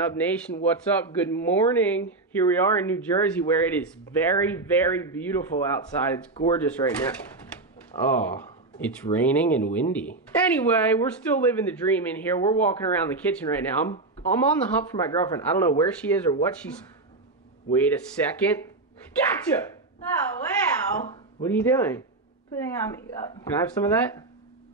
NUB Nation, what's up? Good morning. Here we are in New Jersey where it is very, very beautiful outside. It's gorgeous right now. Oh, it's raining and windy. Anyway, we're still living the dream in here. We're walking around the kitchen right now. I'm on the hunt for my girlfriend. I don't know where she is or what she's... Wait a second. Gotcha! Oh, wow. What are you doing? Putting on makeup. Can I have some of that?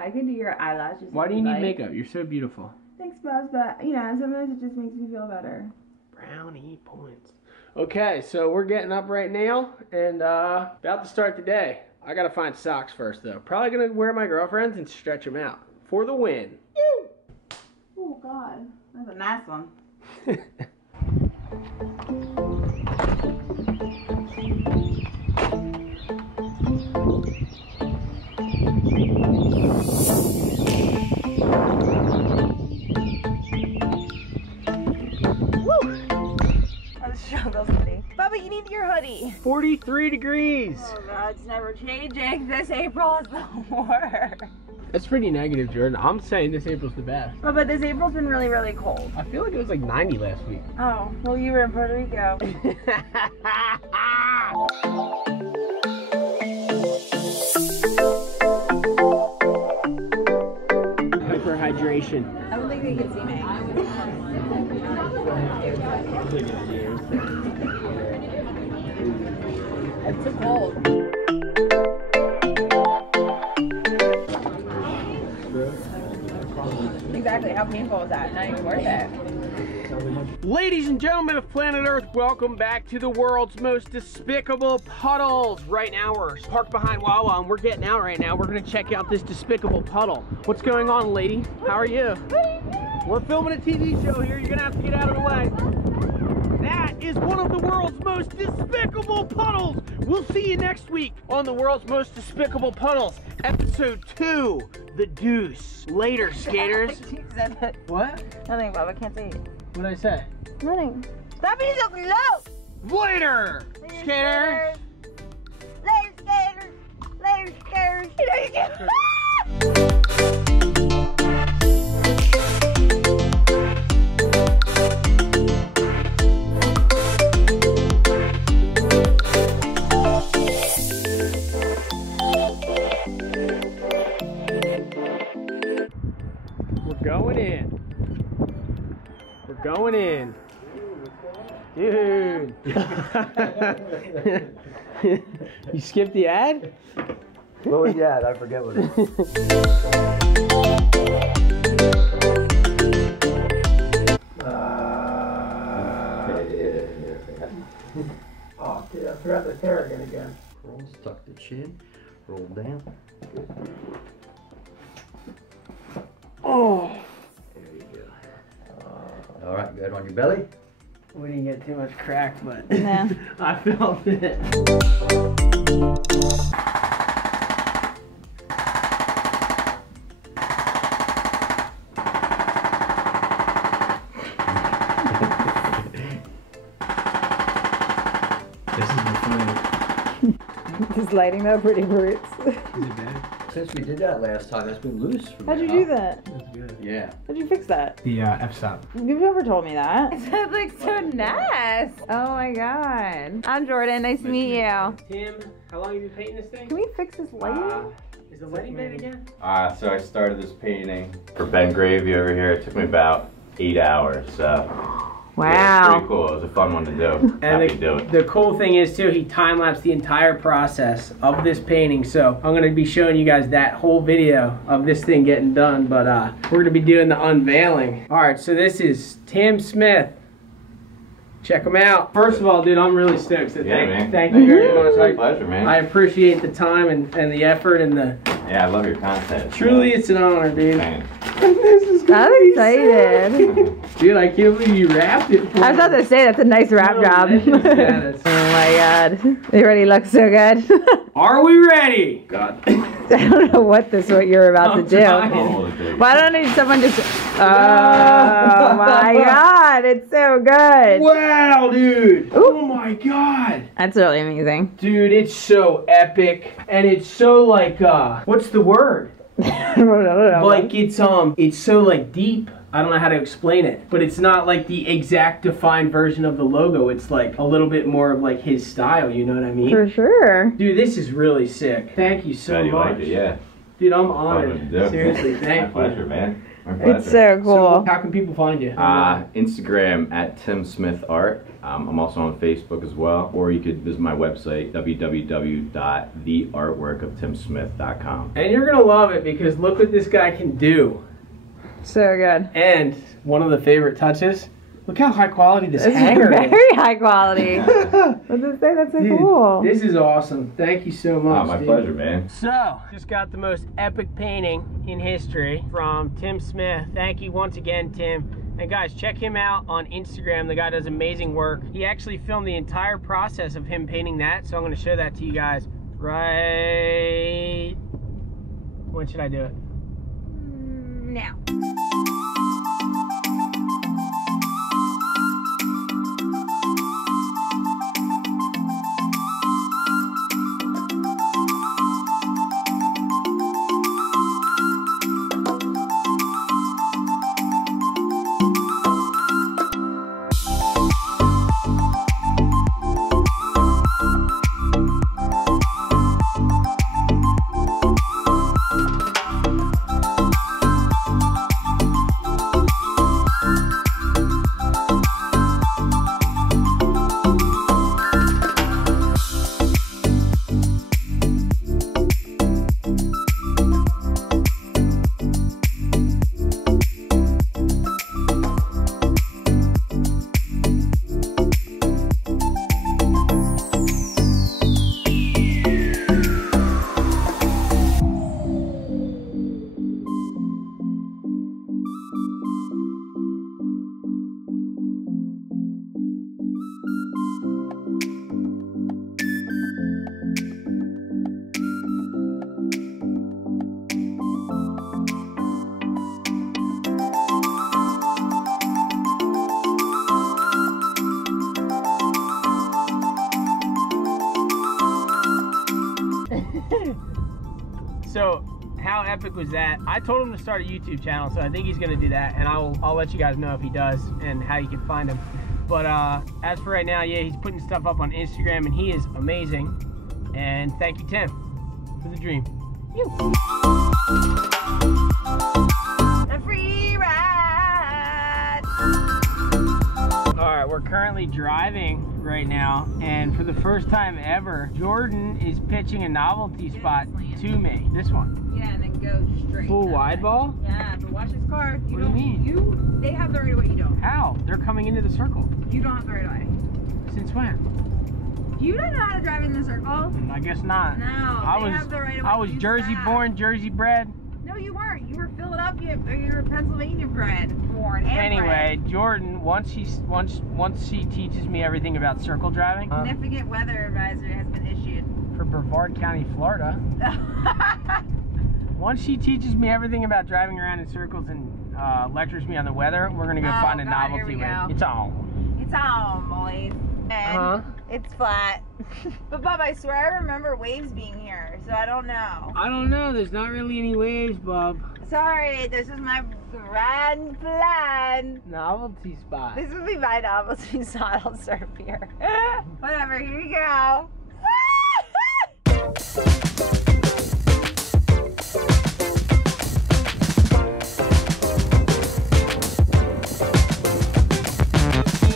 I can do your eyelashes. Why do you need makeup? You're so beautiful. Thanks, Buzz, but, you know, sometimes it just makes me feel better. Brownie points. Okay, so we're getting up right now and about to start the day. I gotta find socks first, though. Probably gonna wear my girlfriend's and stretch them out for the win. Oh, God. That's a nice one. Bubba, you need your hoodie. 43 degrees. Oh God, it's never changing. This April is the worst. That's pretty negative, Jordan. I'm saying this April's the best. But this April's been really, really cold. I feel like it was like 90 last week. Oh, well, you were in Puerto Rico. Hyperhydration. I don't think they can see me. It's too cold. Exactly, how painful is that? Not even worth it. Ladies and gentlemen of planet Earth, welcome back to the world's most despicable puddles. Right now we're parked behind Wawa and we're getting out right now. We're gonna check out this despicable puddle. What's going on, lady? How are you? We're filming a TV show here. You're gonna have to get out of the way. That is one of the world's most despicable puddles. We'll see you next week on the world's most despicable puddles, episode 2, The Deuce. Later, skaters. You said that. What? Nothing, Bubba, can't see. What did I say? Nothing. Stop being so close! Later, skaters. Later, skaters. Later, skaters. You know you can't. Going in. We're going in. Dude. You skipped the ad? What was the ad? I forget what it was. Oh, dude, I forgot the tarragon again. Roll, tuck the chin, roll down. Good. Oh. There you go. All right, good on your belly. We didn't get too much crack, but Nah. I felt it. This is the funny. Just lighting up pretty brutes. Is it bad? Since we did that last time, it's been loose from How'd you there, do that? That's good. Yeah. How'd you fix that? The f-stop. You've never told me that. It sounds like so nice. Oh my God. I'm Jordan. Nice to meet you. Tim, how long have you been painting this thing? Can we fix this lighting? Is the lighting bad again? So I started this painting for Ben Gravy over here. It took me about 8 hours, so Wow. yeah, it's pretty cool. It was a fun one to do. Happy to do it. The cool thing is too, he time-lapsed the entire process of this painting, so I'm gonna be showing you guys that whole video of this thing getting done, but we're gonna be doing the unveiling. All right, so this is Tim Smith. Check him out. First of all, dude, I'm really stoked. So thank you very much. It's my pleasure, man. I appreciate the time and the effort and the. Yeah, I love your content. Truly, it's an honor, dude. Thanks. This is I'm excited. Dude, I can't believe you wrapped it for I was about to say, that's a nice wrap job. Status. Oh my God. They already look so good. Are we ready? God. I don't know what you're about to do. trying. Why don't someone just... Oh my God, it's so good. Wow, dude. Ooh. Oh my God. That's really amazing. Dude, it's so epic. And it's so like, what's the word? I don't know. Like it's so like deep. I don't know how to explain it, but it's not like the exact defined version of the logo. It's like a little bit more of like his style, you know what I mean? For sure. Dude, this is really sick. Thank you so Glad you much. liked it, yeah. Dude, I'm honored. Seriously, thank My you. pleasure, man. My pleasure. It's so cool. So how can people find you? Instagram at Tim Smith Art. I'm also on Facebook as well. Or you could visit my website, www.theartworkoftimsmith.com. And you're gonna love it because look what this guy can do. So good. And one of the favorite touches, look how high quality this It's hanger is. very high quality. What's it say? That's so Dude, cool. this is awesome. Thank you so much. My dude. pleasure, man. So, just got the most epic painting in history from Tim Smith. Thank you once again, Tim. And guys, check him out on Instagram. The guy does amazing work. He actually filmed the entire process of him painting that, so I'm going to show that to you guys right... When should I do it? Now. So, how epic was that? I told him to start a YouTube channel, so I think he's gonna do that, and I'll let you guys know if he does and how you can find him. But as for right now, yeah, he's putting stuff up on Instagram, and he is amazing. And thank you, Tim, for the dream. A free ride. All right, we're currently driving right now, and for the first time ever, Jordan is pitching a novelty spot to me. This one. Yeah, and then go straight. Full wide ball? Yeah, but watch this car. What do you mean? They have the right of way, you don't. How? They're coming into the circle. You don't have the right of way. Since when? You don't know how to drive in the circle? I guess not. No, they have the right of way. I was You Jersey stop. born, Jersey bred. No, you weren't. You were Philadelphia, or you were Pennsylvania born. And Anyway, Jordan, once she teaches me everything about circle driving, significant weather advisory has been issued. for Brevard County, Florida. Once she teaches me everything about driving around in circles and lectures me on the weather, we're gonna go find a God, novelty here we wave. go. It's on. It's on, boys. And it's flat. But Bob, I swear I remember waves being here, so I don't know. I don't know. There's not really any waves, Bob. Sorry, this is my grand plan. Novelty spot. This would be my novelty spot. I'll surf here. Whatever, here you go.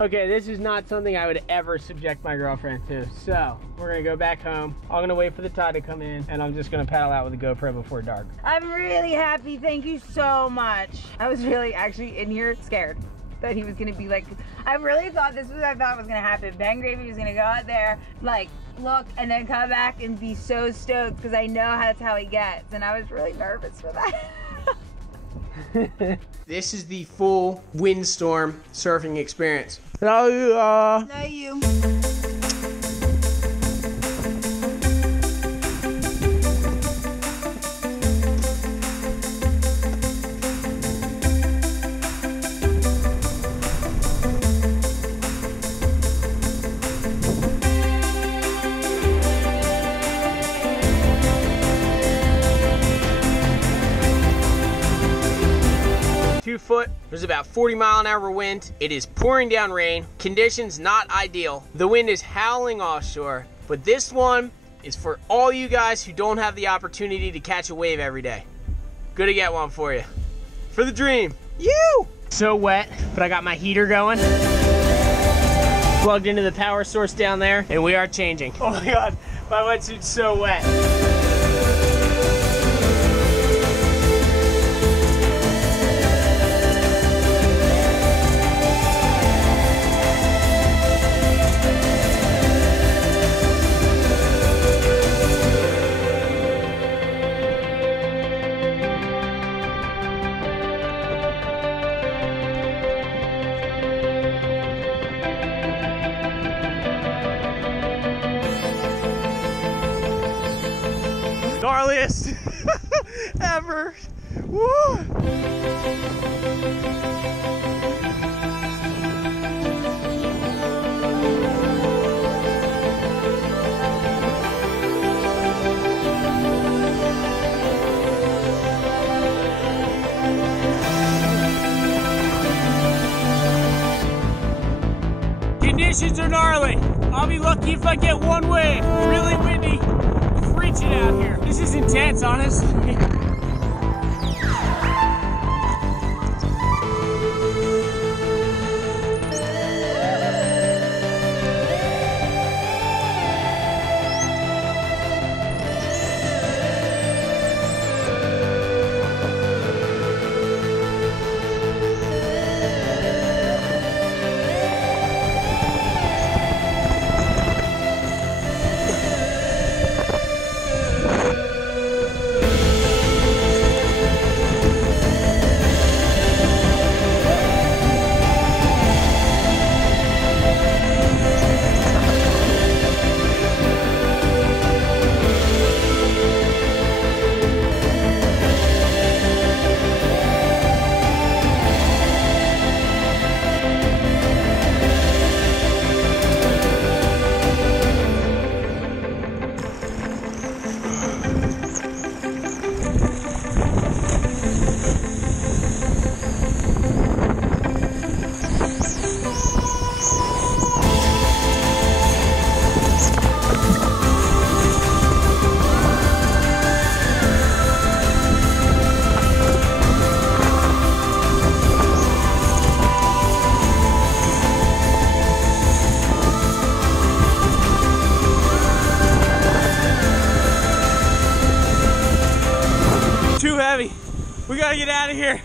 Okay, this is not something I would ever subject my girlfriend to. So, we're gonna go back home. I'm gonna wait for the tide to come in, and I'm just gonna paddle out with a GoPro before dark. I'm really happy. Thank you so much. I was really actually in here scared that he was gonna be like, I really thought this was what I thought was gonna happen. Ben Gravy was gonna go out there, like, look, and then come back and be so stoked because I know that's how he gets. And I was really nervous for that. This is the full windstorm surfing experience. Hello, No, you. foot. There's about 40-mile-an-hour wind. It is pouring down rain. Conditions not ideal. The wind is howling offshore. But this one is for all you guys who don't have the opportunity to catch a wave every day. Good to get one for you. For the dream. You! So wet, but I got my heater going. Plugged into the power source down there, and we are changing. Oh my God, my wetsuit's so wet. Gnarliest ever. Woo! Conditions are gnarly. I'll be lucky if I get one wave. Really windy. Reaching out here. This is intense, honestly. Too heavy. We gotta get out of here.